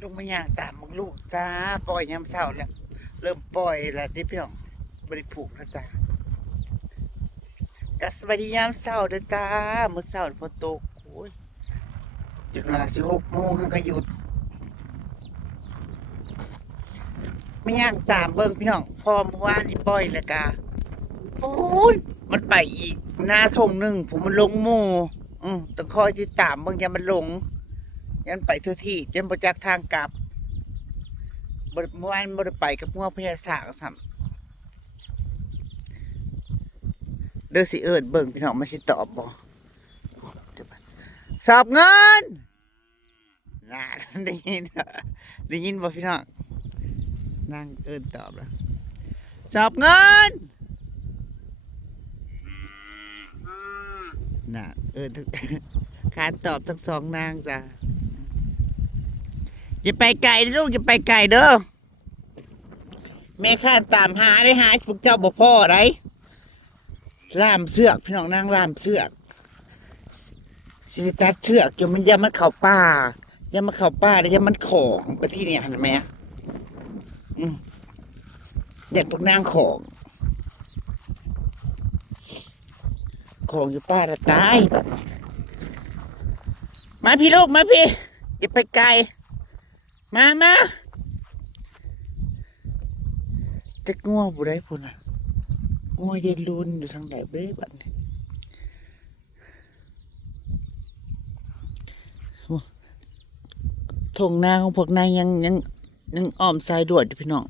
ลูกไม่อยากตามมึงลูกจ้าปล่อยยามเช้าแล้วเริ่มปล่อยแล้วที่พี่น้องบริผูกแล้วจ้ากัสวัสดียามเช้าเด้อจ้ามื้อเช้าฝนตกโอ้ยจนว่าสิ6 โมงมันก็หยุดไม่อยากตามเบิ่งพี่น้องพอเมื่อวานนี่ปล่อยแล้วกาโอ้ยมันไปอีกหน้าทงหนึ่งผมมันลงหมู่ต้องคอยติดตามเบิ่งอย่ามันหลงยันไปทั่วที่ยันบ่จักทางกลับเมื่อวานบ่ได้ไปกับพวกพญาสากซ้ำเด้อสิเอิ้นเบิ่งพี่น้องมันสิตอบบ่เดี๋ยวก่อนสอบเงินน่าได้ยินได้ยินบ่พี่น้องนั่งเอิ้นตอบแล้วสอบเงินน่ะเอิ้นขานตอบทั้งสองนางจ้ะอย่าไปไกลนะลูกอย่าไปไกลเด้อแม่ข้าตามหาได้หาพวกเจ้าบ่พ่อไรล่ามเสือกพี่น้องนางล่ามเสือกสิตัดเชือกจนมันยังมันเข้าป่ายังมันเข้าป่าแล้วยังมันของไปที่เนี่ยเห็นไหมเด็ดพวกนางของอยู่ป่าละตายมาพี่ลูกมาพี่อย่าไปไกลมาจะง่วงบุได้พุ่นอ่ะง่วงเย็นรุนอยู่ทางไหนเบ้บัดนี้ทงนาของพวกนายยังอ้อมทรายด่วนอยู่พี่น้อง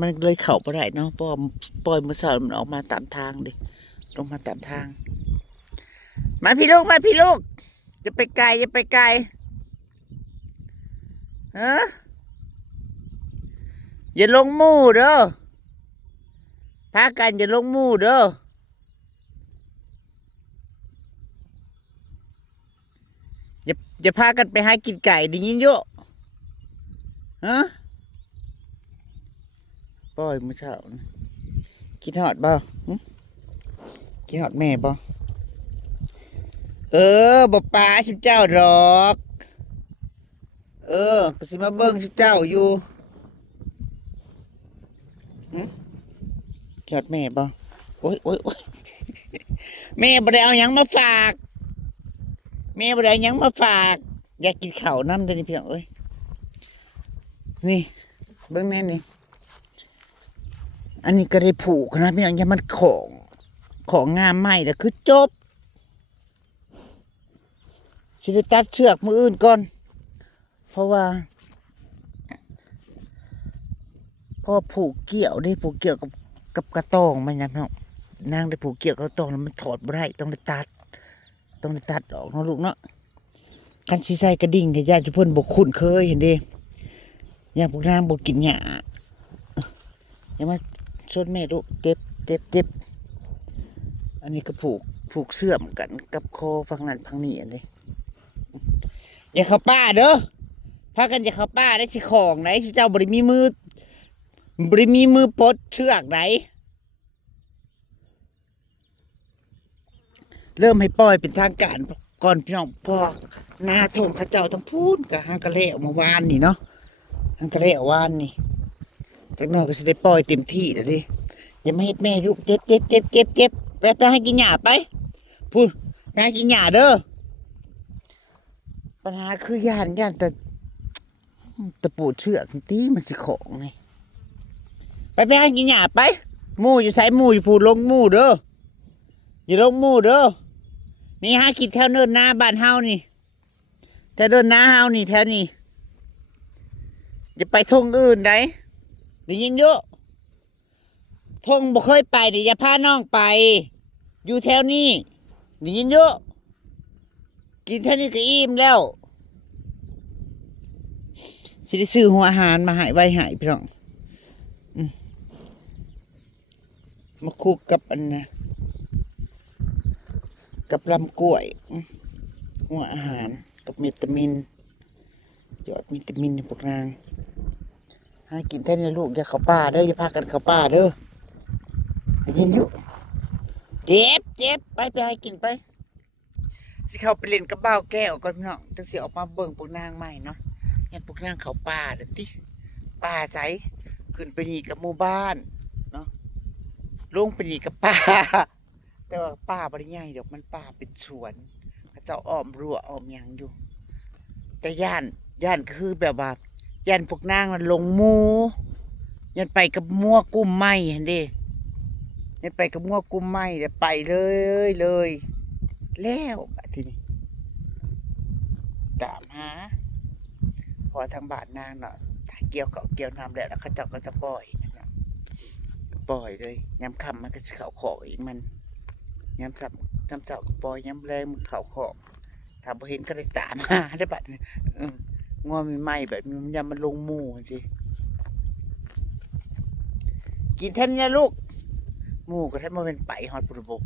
มันเลยเข่าไปได้เนาะปล่อยมือสาวมันออกมาตามทางดิลงมาตามทางมาพี่ลูกจะไปไกลฮะอย่าลงหมู่เด้อพากันอย่าลงหมู่เด้ออย่าพากันไปหากินไก่ดิยินโยฮะปล่อยมือเช้าคิดฮอดบ่คิดฮอดแม่บ่บ่ปลาชิบเจ้าดอกก็สิมาเบิ่งชิบเจ้าอยู่คิดฮอดแม่บ่โอ้ยแม่บ่ได้เอาหยังมาฝากแม่บ่ได้หยังมาฝากอยากกินข้าวน้ำเด้อนี่พี่น้องเอ้ยนี่เบิ่งแน่นี่อันนี้ก็ได้ผูกนะพี่น้องอย่ามันของงามใหม่แต่คือจบสิได้ตัดเชือกมืออื่นก่อนเพราะว่าผูกเกี่ยวได้ผูกเกี่ยวกับกระตองมันนะพี่น้องนางได้ผูกเกี่ยวกับกระตองแล้วมันถอดไม่ได้ต้องได้ตัดออกเนาะลูกเนาะคันสีใส่กระดิ่งกับญาติเพิ่นบกคุ้นเคยเห็นดิญาติพวกนางบกกินหญ้าอย่ามาชนแม่ลูกเจ็บอันนี้ก็ผูกเสื่อมกันกับคอฝั่งนั้นฝั่งนี้อันนี้อย่าเข้าป้าเด้อพากันอย่าเข้าป้าได้สิของไหนเจ้าบริมีมือปลดเชือกไหนเริ่มให้ปล่อยเป็นทางการก่อนพี่น้องพ่อหน้าทงข้าเจ้าทั้งพูนกับฮังกะเล่เมื่อวานนี่เนาะฮังกะเล่วานนี่จากนั้นก็จะได้ปล่อยเต็มที่เลยดิอย่ามาเฮ็ดแม่ลูกเจ็บไปให้กินหญ้าไปพูดให้กินหญ้าเด้อปัญหาคือย่านแต่ตะปูเชือกตีมันสิของไงไปให้กินหญ้าไปหมู่อยู่ใส่หมู่อยู่พูดลงหมู่เด้ออย่าลงหมู่เด้อนี่หากินแถวเนินนาบ้านเฮานี่แถวเนินนาเฮานี่แถวนี้อย่าไปทงอื่นได้ได้ยินเยอะทงบ่เคยไปเดี๋ยวอย่าพาน้องไปอยู่แถวนี้ได้ยินเยอะกินแถวนี้ก็อิ่มแล้วสิได้ซื้อหัวอาหารมาให้ไว้ให้พี่น้องมาคุกกับอันนะกับลำกล้วยหัวอาหารกับวิตามินยอดวิตามินพวกนางให้กินแท่นี้ลูกอย่าเข้าป่าเด้ออย่าพากันเข้าป่าเด้อได้ยินอยู่เจ็บไปให้กินไปสิเข้าไปเล่นกับบ่าวแก้วก่อนพี่น้องจังสิออกมาเบิ่งพวกนางใหม่เนาะ ยันพวกนางเขาป่าเด้อติป่าใจขึ้นไปนี่กับหมู่บ้านเนาะลงไปนี่กับป่าแต่ว่าป่าบ่ได้ใหญ่ดอกมันป่าเป็นสวนเขาเจ้าอ้อมรั้วอ้อมหยังอยู่แต่ย่านคือแบบว่าย่านพวกนางมันลงหมู่ยันไปกับมั่วกุ้มไม้หั่นเด้ยันไปกับมั่วกุ้มไม้เดี๋ยวไปเลยแล้วบัดทีนี้ตามหาพอทางบ้านนางเนาะเกี่ยวเขาเกี่ยวน้ำแล้วเขาเจ้าก็จะปล่อยนะปล่อยเลยย้ำคำมันก็จะเข่าขออีกมันย้ำเสาก็ปล่อยย้ำแรงมันเข่าขอถ้าบ่เห็นก็เลยตามหาได้บัดงัวมีไหมแบบมันยำมันลงหมู่สิกินท่านเนี่ยลูกหมู่ก็ท่านมาเป็นไปฮอดปุระบบ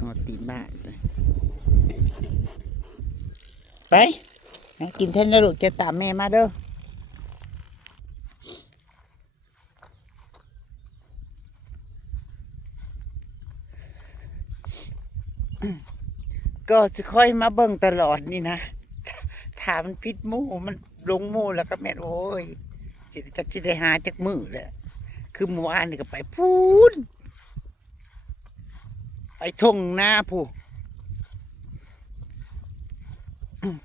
ฮอดตีบ้านไปกินท่านเนี่ยลูกจะตามแม่มาเด้อก็จะค่อยมาเบิ่งตลอดนี่นะถามมันพิษหมู่มันลงหมู่แล้วก็แม่โอ้ยจะได้หาจากมือแหละคือเมื่อวานนี่ก็ไปพูนไปทงหน้าผู้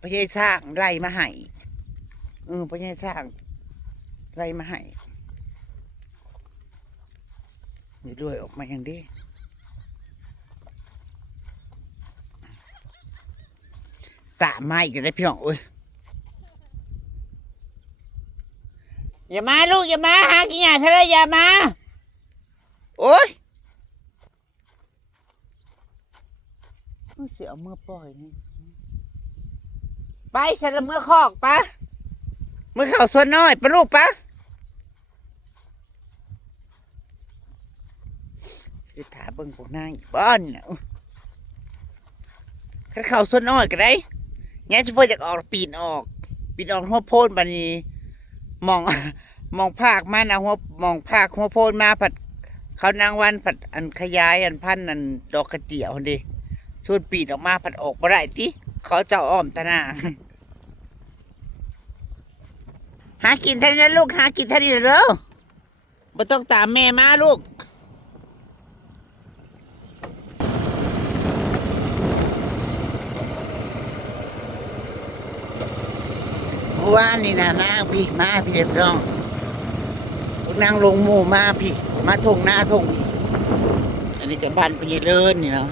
พญายสร้างไล่มาให้พญายสร้างไล่มาให้นี่ด้วยออกมาอย่างดีตามมาอีกได้พี่น้องเอ้ยอย่ามาลูกอย่ามาหากินหยาทะเลอย่ามาโอ้ยเสียเอาเมื่อปล่อยนี่ไปฉันละเมื่อคอกปะเมื่อเข่าส่วนน้อยปะลูกปะสิถาเบิ่งพวกนางบ้านเนี่ยถ้าเข่าส่วนน้อยก็ได้เนี่ยเฉพาะอยากออกปีนออกหัวโพนบันนี้มองภาคมันเอาหัวมองภาคหัวโพนมาผัดเขานางวันผัดอันขยายอันพันอันดอกกระเจียวดิส่วนปีนออกมาผัดออกบ่ได้ที่เขาเจ้าอ้อมตะนาหากินท่านี้ลูกหากินท่านี้เด้อไม่ต้องตามแม่มาลูกว่านี่นะนางพี่มาพี่เด็กน้องนางลงหมู่มาพี่มาทงหน้าทงอันนี้จะบ้านเป็นเลิศนี่เนาะ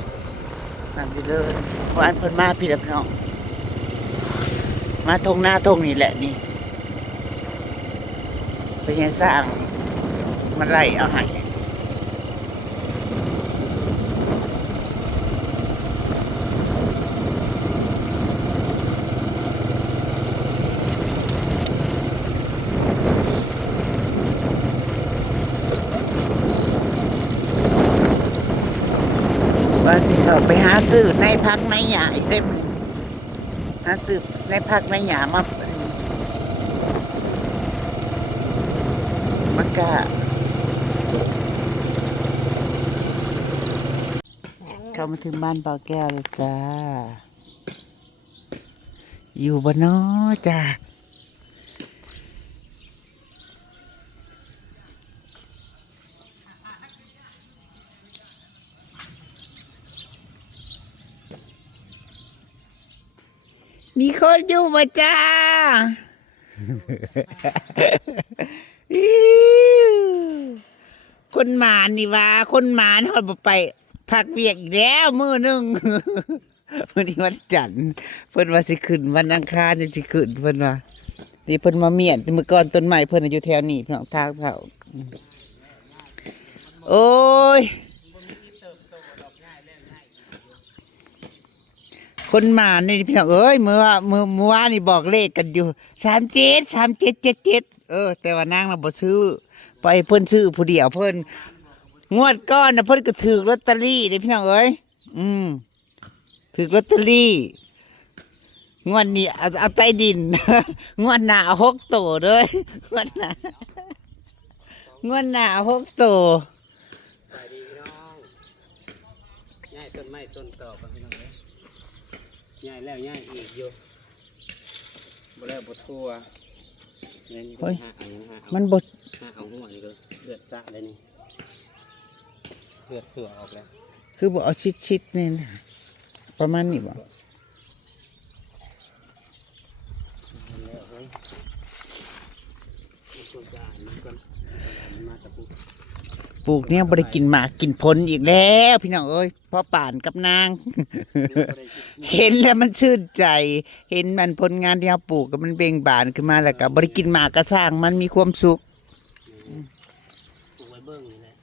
บ้านเป็นเลิศบ้านเพิ่นมาพี่เด็กน้องมาทงหน้าทงนี่แหละนี่เป็นยังสร้างมันไล่เอาให้ว่าสิเขาไปหาซื้อในพักในหยาอีกได้มั้ยหาซื้อในพักในหยามากะเข้ามาถึงบ้านเป่าแก้วเลยจ้าอยู่บ้านน้อจ้ามีคนอยู่บ่จ้าคนหมานี่ว่าคนหมานี่เขาไปพักเวียกอีกแล้วมื้อนึงวันนี้วันจันทร์เพิ่นว่าสิขึ้นวันอังคารสิขึ้นเพิ่นว่านี่เพิ่นมาเมียนเมื่อก่อนต้นไม้เพิ่นอยู่แถวนี้พี่น้องทางเขาโอ้ยคนหมานี่พี่น้องเอ้ยเมื่อวานนี่บอกเลขกันอยู่37 แต่ว่านางน่ะบ่ซื้อไปเพิ่นซื้อผู้เดียวเพิ่นงวดก้อนนะเพิ่นก็ถือลอตเตอรี่เด้พี่น้องเอ้ยถือลอตเตอรี่งวดนี้เอาใต้ดินงวดหน้าเอา6โตเลยงวดหน้าเอา6โตสวัสดีพี่น้องง่าย ต้นไม้ต้นต่อกันพี่น้องเลยย่ายแล้วย่ายอีกอยู่บ่แล้วบ่ทั่วนี่ก็หาเอาอย่างหาเอา มันบด หาเอาหัวนี่ก็เลือดสะเลยนี่เลือดเสือออกแล้ว คือบ่เอาชิดๆนี่นะประมาณนี้บ่ แล้วเฮ้ยมันควรจะอ่านมันก่อนมันมาตะปุก ปลูกเนี่ยบ่ได้กินหมากกินผลอีกแล้วพี่น้องเอ้ยพ่อป่านกับนาง เห็นแล้วมันชื่นใจ เห็นมันผลงานที่เราปลูกก็มันเบ่งบานขึ้นมาแล้วก็บ่ได้กินหมากก็สร้างมันมีความสุข ปลูกไว้เบิ่งนี่แหละ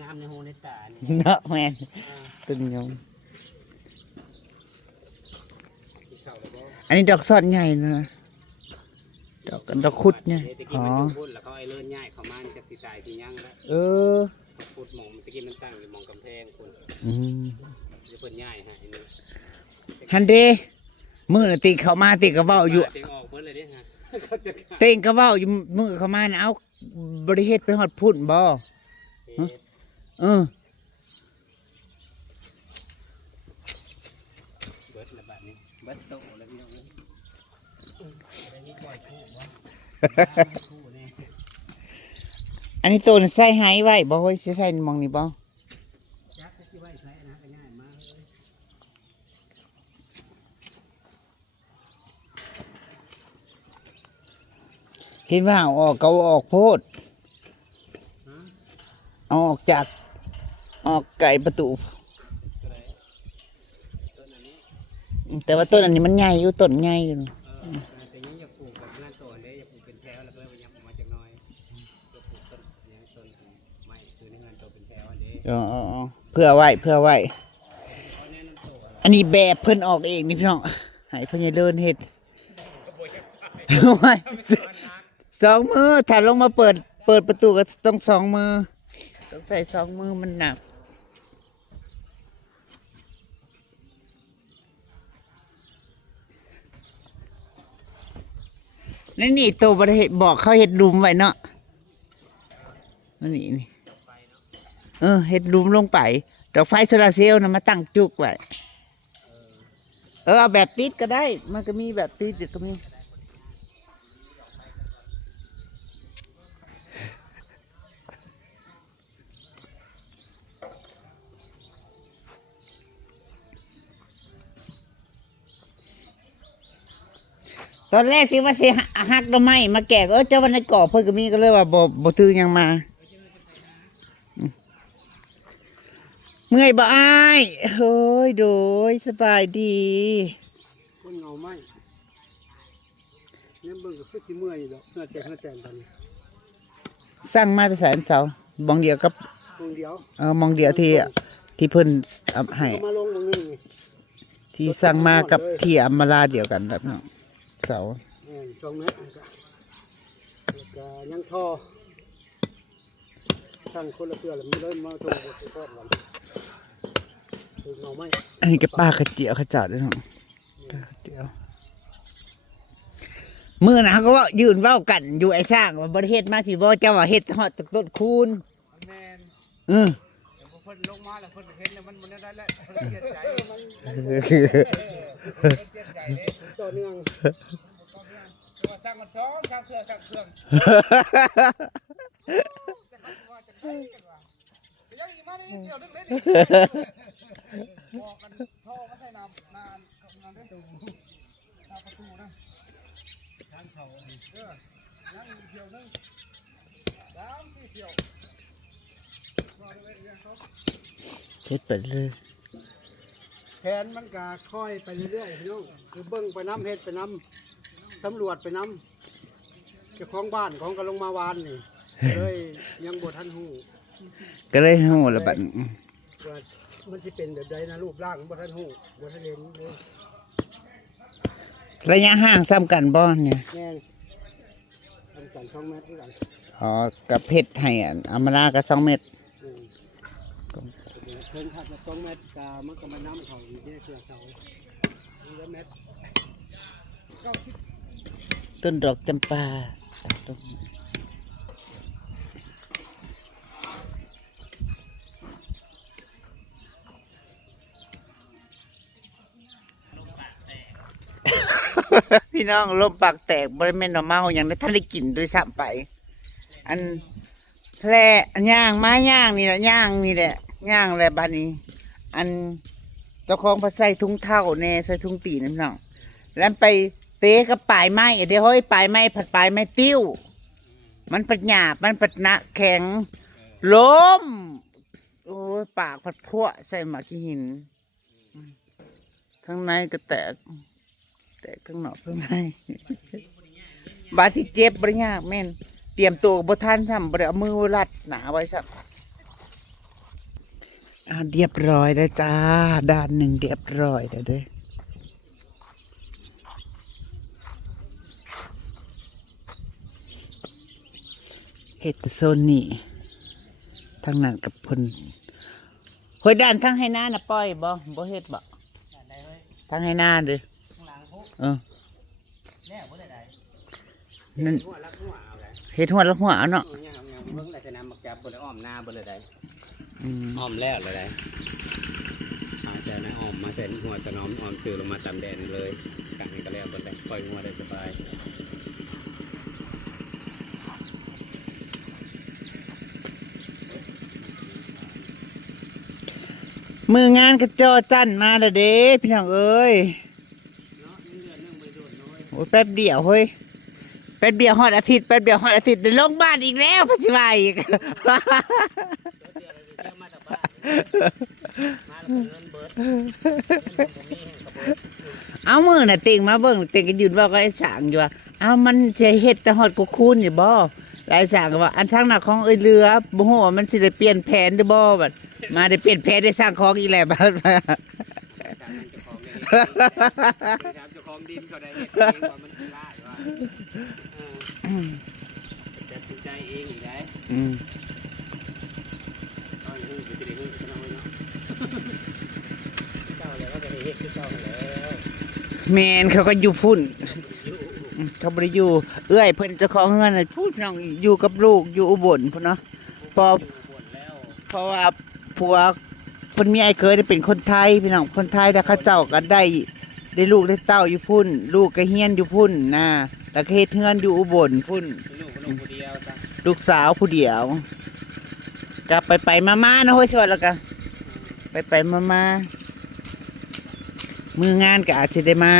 งามในหูในตานี่ เนาะแม่น อ่า ต้นยง ที่เข้าแล้วบ่ อันนี้ดอกซอดใหญ่นะดอกคุดเนี่ย ตะกี้ อ๋อ มันอยู่พุ่นแล้วเขาไอ้เลื่อนง่ายเขามาจากสิตายสิยังแล้ว เออ พุดหมองตะกี้มันตั้งอยู่หมองกำแพงคุณ อืม จะเพิ่นง่ายฮะอันนี้ ฮันเดมื้อน่ะติเข้ามาติก็เว้าอยู่ เต็งออกเพิ่นเลยเด้ฮะเขาจะ เต็งก็เว้าอยู่มื้อเข้ามาน่ะเอาบ่ได้เฮ็ดไปฮอดพุ่นบ่ เฮ็ด เออ เบิดละบาดนี้เบิดโตแล้วพี่น้องเอ้ยอะไรนี่ปล่อยคู่บ่คู่นี่ อันนี้ตัวน่ะใส่หายไว้บ่เฮ้ยสิใส่หมองนี้บ่ จักสิไว้ใช้นะก็ง่ายมากเลย เห็นว่าเอาออกก็เอาออกโพด ฮะ เอาออกจากออกไก่ประตู ตัวไหนต้นอันนี้ แต่ว่าต้นอันนี้มันใหญ่อยู่ต้นใหญ่อยู่ แต่นี้อย่าปลูกแบบงานตัวเด้อย่าปลูกเป็นแถวแล้วก็เลยยับออกมาจากหน้อยอย่าปลูกต้นอย่างต้นไม้คือในงานตัวเป็นแถวอันนี้ อ๋อเพื่อไว้เพื่อไว้ เขาแนะนำตัวอะไร อันนี้แบบเพิ่นออกเองนี่พี่น้องให้เพิ่นอย่าเดินเฮ็ด ก็บ่อยากไป ไว้ มันนัก สองมือถ้าลงมาเปิดประตูก็ต้องสองมือต้องใส่สองมือมันหนักนั่นนี่ตัวบ่ได้เฮ็ดบอกเขาเฮ็ดหลุมไว้เนาะนั่นนี่เฮ็ดหลุมลงไปดอกไฟโซลาร์เซลล์นะมาตั้งจุกไว้เอาแบบติดก็ได้ มันก็มีแบบติดอยู่ก็มีตอนแรกที่ว่าสิหักดอกไม้มาแกะก็เจ้าวันในก่อเพิ่นก็มีก็เลยว่าบ่ถือหยังมาเมื่อยบ่อ้ายเฮ้ยโดยสบายดี คนเงาไหมเนี่ยเบิ่งก็คือสิเมื่อยดอกเมื่อแต่ตอนนี้ สั่งมาแต่แสนเจ้าบองเดียวกับ ตรงเดียว มองเดียวที่เพิ่นเอาให้ ก็มาลงตรงนี้นี่ ที่สั่งมากับที่อัมมาลาเดียวกันครับเนาะเสา 2 เมตรแล้วก็ยังท่อตั้งคนละเพื่อแล้วมันเลยมาโทรบ่ทอดกันคือเงาไหม อันนี้ก็ป้ากระเจียวเขาเจ้าด้วยเนาะป้ากระเจียวมื้อนะเขาก็ว่ายืนเว้ากันอยู่ไอ้สร้างว่าบ่ได้เฮ็ดมาพี่บ่เจ้าว่าเฮ็ดฮอดจากต้นคูณ แม่น เออ เดี๋ยวเพิ่นลงมาแล้วเพิ่นเห็นแล้วมันได้แล้วเพิ่นเสียใจมันเสียใจเลยต่อเนื่องว่าสร้างมันซ้อมสร้างเครื่องว่าจะได้กันว่ายังอีกมานี่เดียวนึงเลยนี่บอกกันท่อมาใส่น้ำนานได้ตรงหน้าประตูนะทางเขายังอีกเดียวนึง3-4เที่ยวว่าได้เรื่องเขา เฮ็ดไปเลย แผนมันก็ค่อยไปเรื่อยๆพี่น้องคือเบิ่งไปน้ำเฮ็ดไปน้ำสำรวจไปน้ำเจ้าของบ้านของก็ลงมาวานนี่เลยยังบ่ทันฮู้ ก็เลยฮู้แล้วบัด ว่ามันสิเป็นแบบใดนะรูปร่างบ่ทันฮู้บ่ทันเห็นเลย ระยะห่างซ้ำกันบ่เนี่ย แม่นทำกัน2 เมตรด้วยกัน อ๋อกับเพชรให้อัมมาลาก็2 เม็ด เพิ่นถัดมา2 เมตรกามันก็มาน้ำเขาอยู่ที่เสือเขา1 เมตร ต้นดอกจำปาต้น พี่น้องลมปากแตกบริเวณหน่อเมาอย่างได้ท่านได้กินโดยซ้ำไป อันแพร่อันย่างไม้ย่างนี่แหละย่างนี่แหละย่างอะไรบ้านี้ อันเจ้าของพอใส่ถุงเท้าเน่ใส่ถุงตีนพี่น้องแล้วไปเตะกับปลายไม้เดี๋ยวเฮ้ยปลายไม้ผัดปลายไม้ติ้วมันปัดหยาบมันปัดหนักแข็งล้มโอ้ยปากผัดพวใส่หมากหินทั้งในก็แตกทั้งนอกทั้งในบาดที่เจ็บบริยากแม่นเตรียมตัวบทันทำบริเอามือรัดหนาไว้สักเรียบร้อยแล้วจ้าด้านหนึ่งเรียบร้อยแล้วเด้อเฮ็ดโซนนี่ทั้งนั้นกับเพิ่นเฮ้ยด้านทั้งให้หน้าน่ะปล่อยบ่เฮ็ดบ่ทั้งให้หน้าเด้อนั่นเฮ็ดหัวละหัวเอาเนาะเบิ่งได้แต่น้ำมักจับบนอ้อมหน้าบนเลยได้อ้อมแล้วเลยได้อาจจะนะอ้อมมาใส่หัวสนอมอ้อมซื้อลงมาตำแดนเลยกลางนี้ก็แล้วบนได้ปล่อยหัวได้สบายมืองานกระจอจันมาแล้วเด้พี่น้องเอ้ยโอ้ยแป๊บเดียวเฮ้ยแป๊บเดียวฮอดอาทิตย์แป๊บเดียวฮอดอาทิตย์ได้ลงบ้านอีกแล้วพัชิวาอีกเอามือน่ะเต็งมาเบิ่งเต็งก็ยืนว่าก็ไอ้สางอยู่ว่าเอามันจะเฮ็ดแต่ฮอดกูคูนอยู่บ่หลายสางก็ว่าอันทางหน้าของเอ้ยเรือบ่ฮู้ว่ามันสิได้เปลี่ยนแผนได้บ่บัดมาได้เปลี่ยนแผนได้สร้างของอีกแล้วบัดเจ้าของดินก็ได้เองว่ามันเป็นล่าว่าจะตัดใจเองอีกได้ตอนนี้จะได้หุ้นจะน้อยเนาะเจ้าแล้วก็จะได้เฮ็ดคือเจ้าแล้วแมนเขาก็อยู่พุ่นเขาบ่ได้อยู่เอื้อยเพิ่นเจ้าของเฮือนน่ะพูดน้องอยู่กับลูกอยู่อุบลพุ่นเนาะเพราะว่าผัวเพิ่นมีไอ้เคยได้เป็นคนไทยพี่น้องคนไทยแล้วเขาเจ้าก็ได้ลูกได้เต้าอยู่พุ่นลูกก็เฮียนอยู่พุ่นนะแล้วก็เฮ็ดเฮือนอยู่อุบลพุ่นลูกสาวผู้เดียวก็ไปมาๆนะเฮ้ยสวัสดีแล้วก็ไปมามืองานก็อาจจะได้มา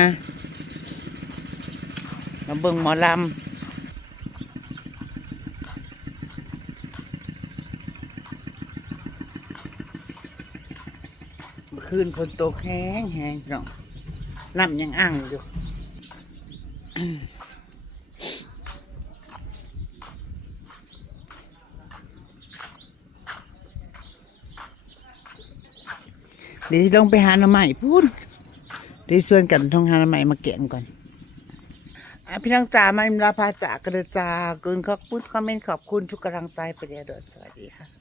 เบิ่งหมอลำเมื่อคืนฝนตกแห้งเนาะน้ำยังอ่างอยู่เดี๋ยวลงไปหาหน่อไม้พูดเดี๋ยวส่วนกันท่องหาหน่อไม้มาแกงก่อนพี่น้องจ๋ามาอิมลาพาจากกระจาเกินขอบคุณคอมเมนต์ขอบคุณทุกกำลังใจไปเรื่อยๆสวัสดีค่ะ